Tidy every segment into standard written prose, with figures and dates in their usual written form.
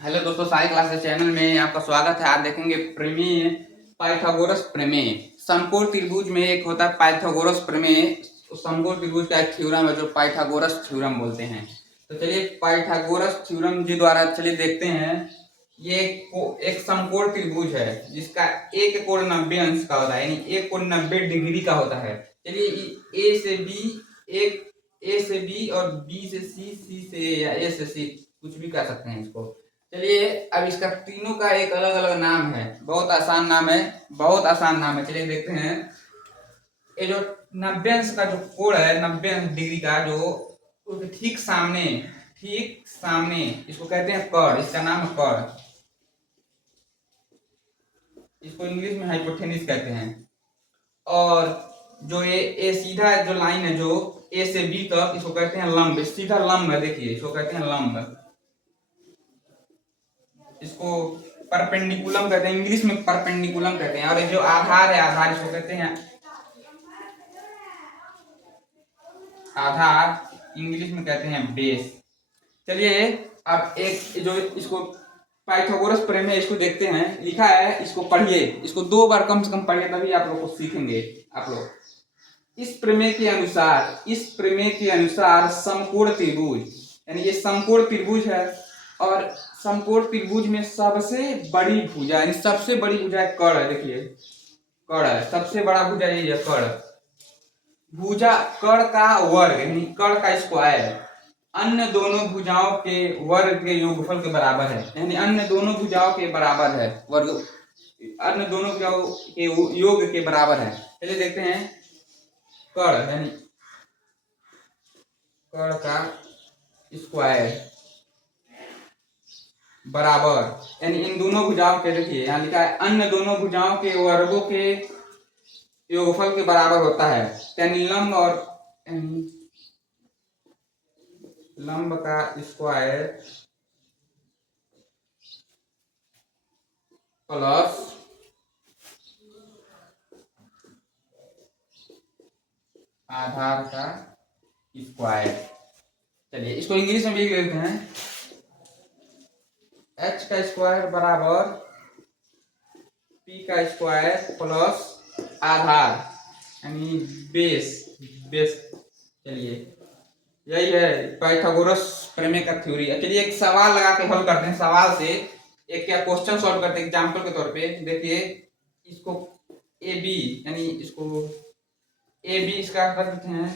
Hello दोस्तों, Sai classes channel में आपका स्वागत है। आप देखेंगे प्रमेय, पाइथागोरस प्रमेय। समकोण त्रिभुज में एक होता है पाइथागोरस प्रमेय। समकोण त्रिभुज का एक थ्योरम है जो पाइथागोरस थ्योरम बोलते हैं। तो चलिए पाइथागोरस थ्योरम जी द्वारा चलिए देखते हैं। ये एक समकोण त्रिभुज है जिसका एक कोण 90 अंश का होता है, यानी एक कोण 90 डिग्री का होता है। चलिए ए से बी, एक ए से बी और बी से सी, सी से ए या ए से सी, कुछ भी कर सकते हैं इसको। चलिए अब इसका तीनों का एक अलग अलग नाम है। बहुत आसान नाम है, बहुत आसान नाम है। चलिए देखते हैं। ये जो 90 अंश का जो कोण है, 90 अंश डिग्री का, जो उसके ठीक सामने इसको कहते हैं कर्ण। इसका नाम है कर्ण। इसको इंग्लिश में हाइपोटेन्यूज कहते हैं। और जो ये सीधा जो लाइन है, जो ए से बी तक, इसको कहते हैं लंब। सीधा लंब है, देखिए इसको कहते हैं लंब। इसको परपेंडिकुलम कहते हैं, इंग्लिश में परपेंडिकुलम कहते हैं। और ये जो आधार है, आधार इसको कहते हैं आधार, इंग्लिश में कहते हैं बेस। चलिए अब एक जो इसको पाइथागोरस प्रमेय, इसको देखते हैं। लिखा है, इसको पढ़िए, इसको 2 बार कम से कम पढ़िए, तभी आप लोग को सीखेंगे। आप लोग इस प्रमेय के अनुसार समकोण त्रिभुज, यानी ये समकोण त्रिभुज है। और समकोण त्रिभुज में सबसे बड़ी भुजा, यानी सबसे बड़ी भुजा कर्ण है। देखिए कर्ण है, सबसे बड़ा भुजा यही है, कर्ण। भुजा कर्ण का वर्ग, यानी कर्ण का स्क्वायर अन्य दोनों भुजाओं के वर्ग के योगफल के बराबर है। यानी अन्य दोनों भुजाओं के बराबर है, वर्ग अन्य दोनों भुजाओं के योग के बराबर है। चलिए देखते हैं। कर्ण यानी कर्ण का स्क्वायर बराबर, यानी इन दोनों भुजाओं के, देखिए यहाँ लिखा है अन्य दोनों भुजाओं के वर्गों के योगफल के बराबर होता है। यानी लंब का स्क्वायर प्लस आधार का स्क्वायर। चलिए इसको इंग्लिश में भी लिखते हैं। एच का स्क्वायर बराबर पी का स्क्वायर प्लस आधार, यानी बेस। चलिए यही है पाइथागोरस प्रमेय का थ्योरी। चलिए एक सवाल लगा के हल करते हैं। सवाल से एक क्या क्वेश्चन सॉल्व करते हैं एग्जांपल के तौर पे। देखिए इसको ए बी, यानी इसको ए बी, इसका कर देते हैं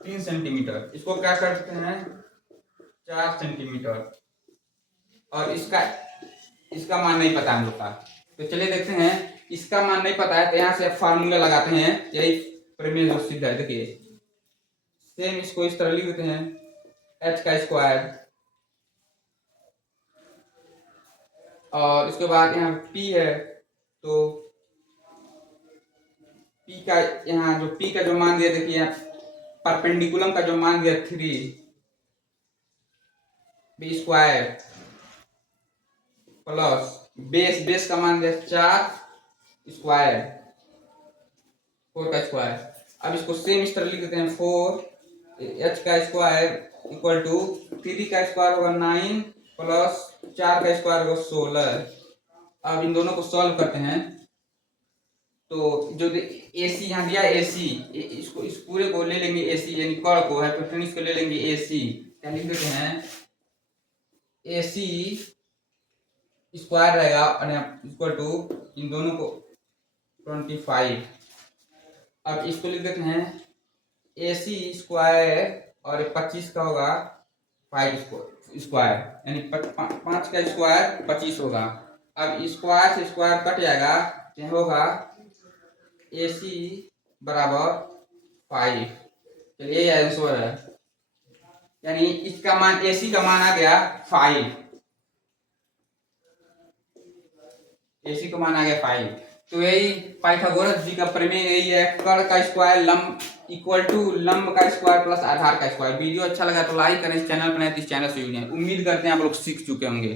3 सेंटीमीटर। इसको क्या करते हैं 4 सेंटीमीटर। और इसका मान नहीं पता हम लोग का। तो चलिए देखते हैं। इसका मान नहीं पता है तो यहाँ से फार्मूला लगाते हैं। यही प्रमेय जो सिद्ध है। देखिए सेम इसको इस तरह लिख देते हैं। एच का स्क्वायर और इसके बाद यहाँ P है, तो P का यहाँ जो P का जो मान दिया, देखिए यहाँ परपेंडिकुलम का जो मान दिया 3 बी स्क्वायर प्लस बेस का मान दिया 4 स्क्वायर, 4 का स्क्वायर। अब इसको सेम इस तरह लिख देते हैं। 4 एच का स्क्वायर इक्वल टू 3 का स्क्वायर होगा 9 प्लस 4 का स्क्वायर होगा 16। अब इन दोनों को सॉल्व करते हैं। तो जो AC यहाँ दिया, AC इसको इस पूरे को ले लेंगे AC, यानी कर्ण को, हाइपोटेन्यूज को ले लेंगे AC। क्या लिख देते हैं AC स्क्वायर रहेगा इक्वल टू इन दोनों को 25। अब इसको लिख देते हैं AC स्क्वायर और 25 का होगा 5 स्क्वायर, यानी 5 का स्क्वायर 25 होगा। अब स्क्वायर से स्क्वायर कट जाएगा, क्या होगा AC बराबर 5। चलिए ये आंसर है, यानी इसका मान AC का मान आ गया 5। AC का मान आ गया 5। तो यही पाइथागोरस जी का प्रमेय यही है। कर्ण का स्क्वायर लंब इक्वल टू लंब का स्क्वायर प्लस आधार का स्क्वायर। वीडियो अच्छा लगा तो लाइक करें, इस चैनल पर नए तो इस चैनल से जुड़ें। उम्मीद करते हैं आप लोग सीख चुके होंगे।